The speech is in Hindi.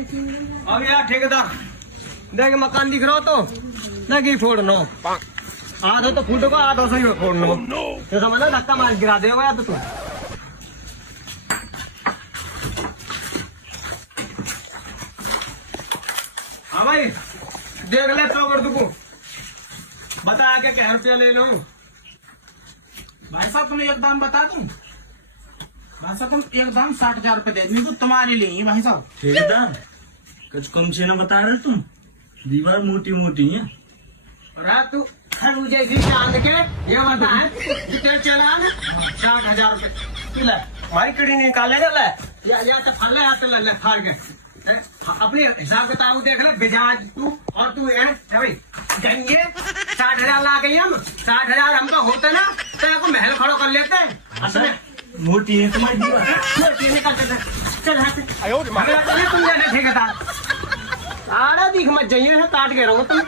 अब यार ठेकेदार देख मकान दिख रहा हो तो देख ये फोड़नो आधा तो फूटो का आधा सही फोड़नो तो समझ लो धक्का मार गिरा देगा या तो तू हाँ भाई देख ले तो कर तू बता आके क्या रुपया ले लो भाई साहब तुम्हें एक दाम बता दूं। भाई साहब तुम एक दाम 60,000 रुपए दे दी तो तुम्हारे लिए ही भाई साहब। ठेकेदार कुछ कम से न बता रहे तुम, दीवार मोटी मोटी है। रात तू खरबूजे की चांद के ये बता है कितने चला ना 60,000 रुपए ले भाई कड़ी निकालेगा ले या तो फाले या तो ले फाड़ के अपने हिसाब किताब देख ले बिजाज तू और तू है भाई जाएंगे 60,000 ला गई हम 60,000 हमको होते ना तो महल खड़ो कर लेते हैं असली मोटी है तुम्हारी दीवार। चल तुम जाने ठेकेदार सारा दिख मत जाइए काट के रहो तुम